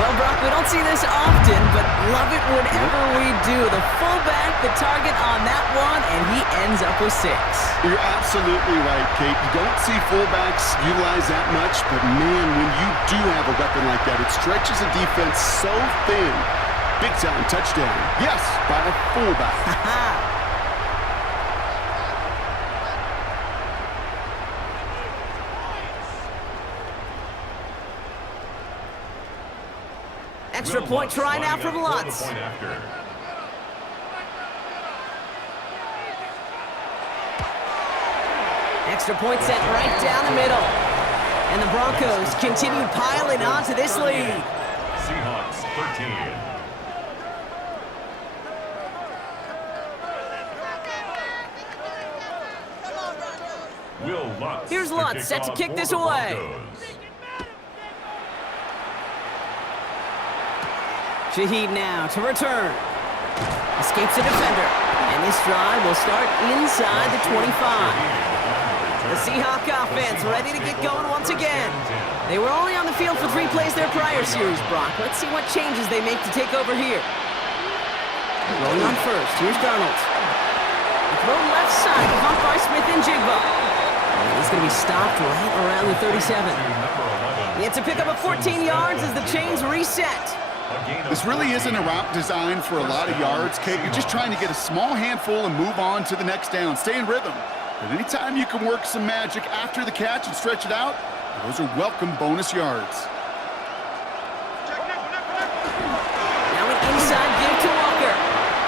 Well, Brock, we don't see this often, but love it whenever we do. The fullback, the target on that one, and he ends up with 6. You're absolutely right, Kate. You don't see fullbacks utilize that much, but man, when you do have a weapon like that, it stretches a defense so thin. Big time touchdown. Yes, by a fullback. Extra point try now from Lutz. Extra point set right down the middle. And the Broncos continue piling on to this lead. Seahawks 13. Here's Lutz set to kick this away. Shaheed now to return. Escapes a defender. And this drive will start inside the 25. The Seahawk offense ready to get going once again. They were only on the field for 3 plays their prior series, Brock. Let's see what changes they make to take over here. Rolling on first. Here's Darnold. Throw left side, caught by Smith and Jigba. And he's going to be stopped right around the 37. It's a pickup of 14 yards as the chains reset. This really isn't a route designed for a lot of yards, Kate. You're just trying to get a small handful and move on to the next down. Stay in rhythm. But anytime you can work some magic after the catch and stretch it out, those are welcome bonus yards. Now an inside give to Walker.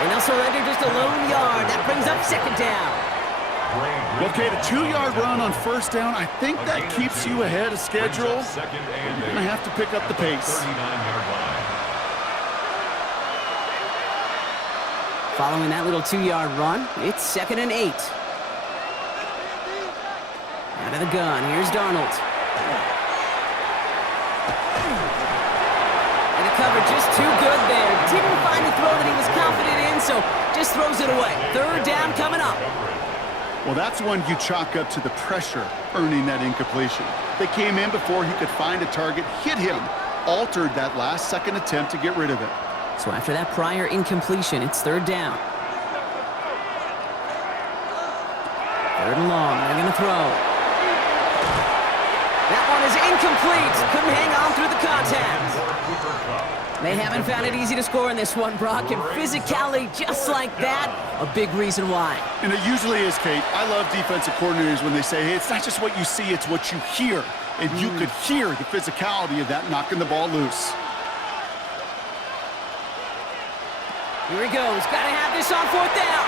And they'll surrender just a lone yard. That brings up second down. Well, Kate, a 2-yard run on first down, I think that keeps you ahead of schedule. You're going to have to pick up the pace. Following that little 2-yard run, it's 2nd and 8. Out of the gun, here's Darnold. And the coverage just too good there. Didn't find a throw that he was confident in, so just throws it away. 3rd down coming up. Well, that's one you chalk up to the pressure earning that incompletion. They came in before he could find a target, hit him, altered that last-second attempt to get rid of it. So after that prior incompletion, it's 3rd down. 3rd and long, they're going to throw. That one is incomplete. Couldn't hang on through the contact. They haven't found it easy to score in this one, Brock, and physicality just like that, a big reason why. And it usually is, Kate. I love defensive coordinators when they say, hey, it's not just what you see, it's what you hear. And you could hear the physicality of that knocking the ball loose. Here he goes. Got to have this on 4th down.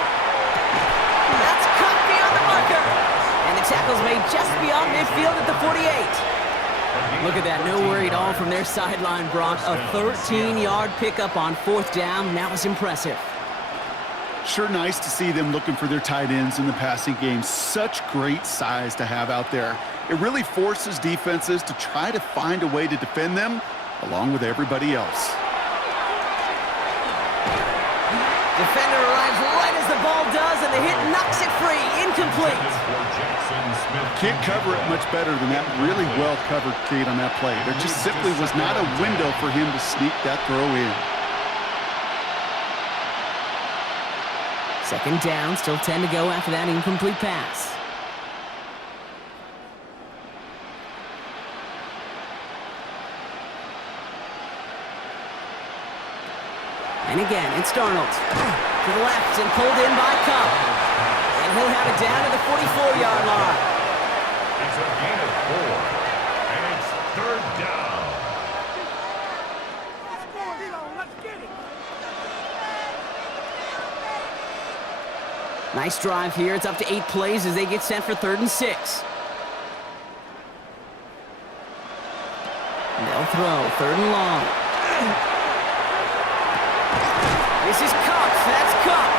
That's cut beyond the marker. And the tackle's made just beyond midfield at the 48. Look at that. No worry at all from their sideline, Brock. A 13-yard pickup on 4th down. That was impressive. Sure nice to see them looking for their tight ends in the passing game. Such great size to have out there. It really forces defenses to try to find a way to defend them along with everybody else. Defender arrives right as the ball does, and the hit knocks it free. Incomplete. Can't cover it much better than that. Really well covered, Kate, on that play. There just simply was not a window for him to sneak that throw in. 2nd down, still 10 to go after that incomplete pass. And again, it's Darnold. To the left and pulled in by Cup. And he'll have it down to the 44-yard line. It's a gain of 4. And it's 3rd down. Let's get it. Nice drive here. It's up to 8 plays as they get set for 3rd and 6. And they'll throw 3rd and long. This is Cup. That's Cup.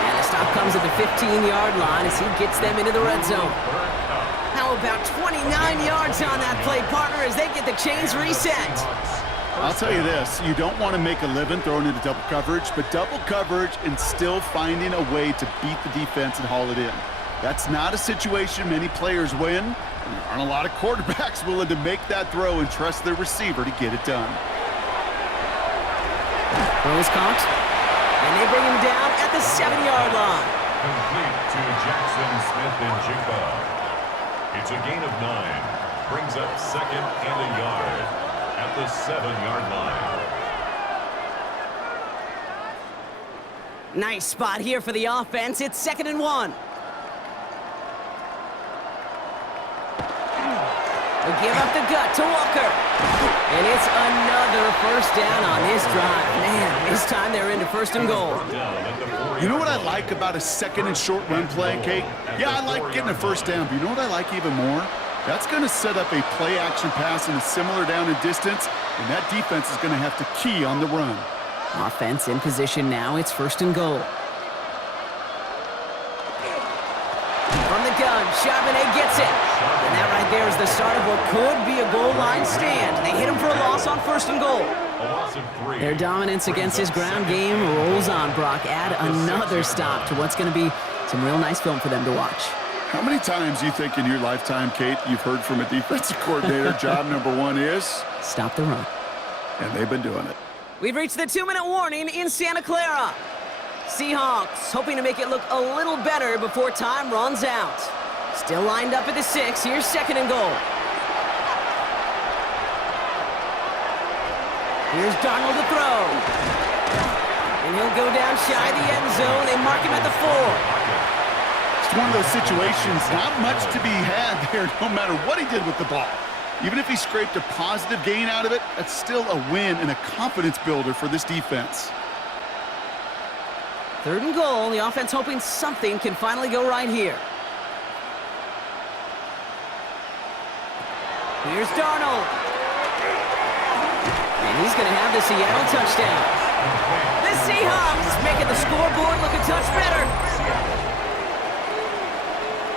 And the stop comes at the 15-yard line as he gets them into the red zone. How about 29 yards on that play, partner, as they get the chains reset? I'll tell you this, you don't want to make a living throwing into double coverage, but double coverage and still finding a way to beat the defense and haul it in. That's not a situation many players win, and there aren't a lot of quarterbacks willing to make that throw and trust their receiver to get it done. Throw is caught, and they bring him down at the 7-yard line. Complete to Jackson Smith and Jigba. It's a gain of 9. Brings up 2nd and a yard at the 7-yard line. Nice spot here for the offense. It's 2nd and 1. They'll give up the gut to Walker. And it's another 1st down on this drive. Man, this time they're into 1st and goal. You know what I like about a 2nd and short run play, Kate? Yeah, I like getting a 1st down, but you know what I like even more? That's going to set up a play-action pass in a similar down and distance, and that defense is going to have to key on the run. Offense in position now. It's 1st and goal. From the gun, Charbonnet gets it. And that right there is the start of what could be a goal line stand. They hit him for a loss on 1st and goal. Their dominance against his ground game rolls on, Brock. Add another stop to what's going to be some real nice film for them to watch. How many times do you think in your lifetime, Kate, you've heard from a defensive coordinator, job number 1 is? Stop the run. And they've been doing it. We've reached the 2-minute warning in Santa Clara. Seahawks hoping to make it look a little better before time runs out. Still lined up at the 6. Here's 2nd and goal. Here's Darnold to throw. And he'll go down shy of the end zone. They mark him at the 4. It's one of those situations, not much to be had there, no matter what he did with the ball. Even if he scraped a positive gain out of it, that's still a win and a confidence builder for this defense. 3rd and goal. The offense hoping something can finally go right here. Here's Darnold. And he's going to have the Seattle touchdown. The Seahawks making the scoreboard look a touch better.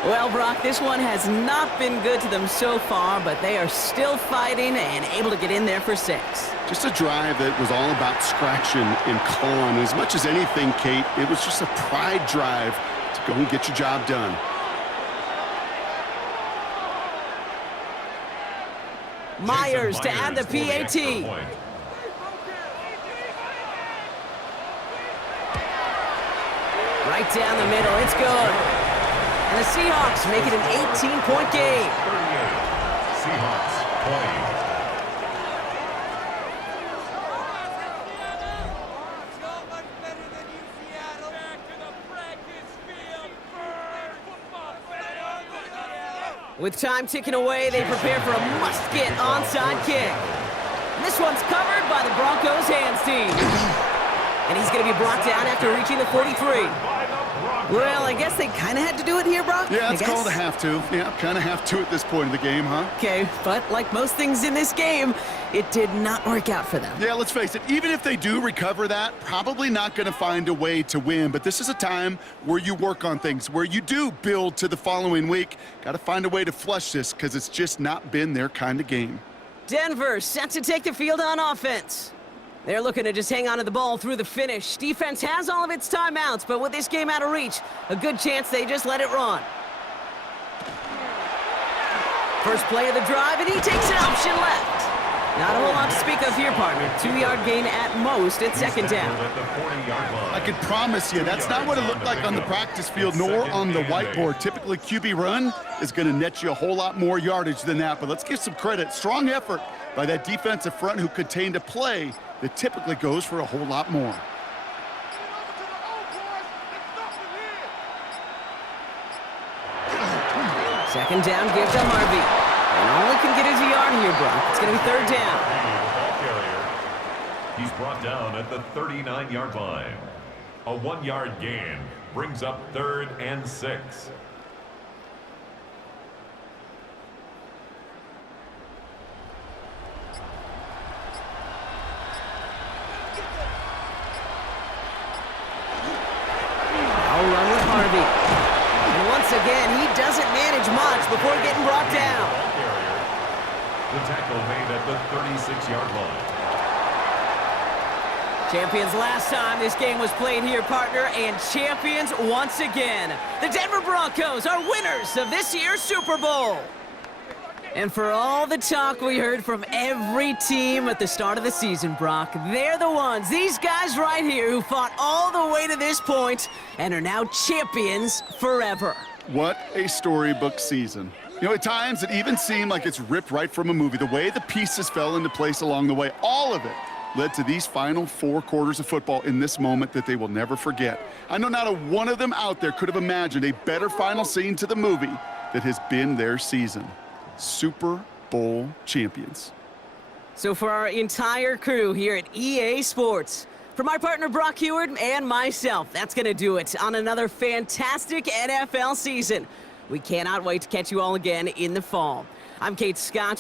Well, Brock, this one has not been good to them so far, but they are still fighting and able to get in there for 6. Just a drive that was all about scratching and clawing. As much as anything, Kate, it was just a pride drive to go and get your job done. Myers to add the PAT. Right down the middle, it's good. And the Seahawks make it an 18-point game. 38. Seahawks 20. With time ticking away, they prepare for a must-get onside kick. And this one's covered by the Broncos hands team. And he's going to be brought down after reaching the 43. Well, I guess they kind of had to do it here, Brock. Yeah, it's called a have to. Yeah, kind of have to at this point in the game, huh? Okay, but like most things in this game, it did not work out for them. Yeah, let's face it, even if they do recover that, probably not going to find a way to win. But this is a time where you work on things, where you do build to the following week. Got to find a way to flush this because it's just not been their kind of game. Denver set to take the field on offense. They're looking to just hang on to the ball through the finish. Defense has all of its timeouts, but with this game out of reach, a good chance they just let it run. First play of the drive, and he takes an option left. Not a whole lot to speak of here, partner. 2-yard gain at most at 2nd down. I can promise you, that's not what it looked like on the practice field, nor on the whiteboard. Typically, QB run is going to net you a whole lot more yardage than that, but let's give some credit. Strong effort by that defensive front who contained a play that typically goes for a whole lot more. Second down, give to Harvey. And all he can get is a yard here, Brock. It's going to be 3rd down. He's brought down at the 39-yard line. A 1-yard gain brings up 3rd and 6. Again, he doesn't manage much before getting brought down. The tackle made at the 36-yard line. Champions last time this game was played here, partner, and champions once again. The Denver Broncos are winners of this year's Super Bowl. And for all the talk we heard from every team at the start of the season, Brock, they're the ones, these guys right here, who fought all the way to this point and are now champions forever. What a storybook season. You know, at times it even seemed like it's ripped right from a movie. The way the pieces fell into place along the way, all of it led to these final 4 quarters of football in this moment that they will never forget. I know not a one of them out there could have imagined a better final scene to the movie that has been their season. Super Bowl champions. So for our entire crew here at EA Sports, for my partner Brock Heward and myself, that's going to do it on another fantastic NFL season. We cannot wait to catch you all again in the fall. I'm Kate Scott.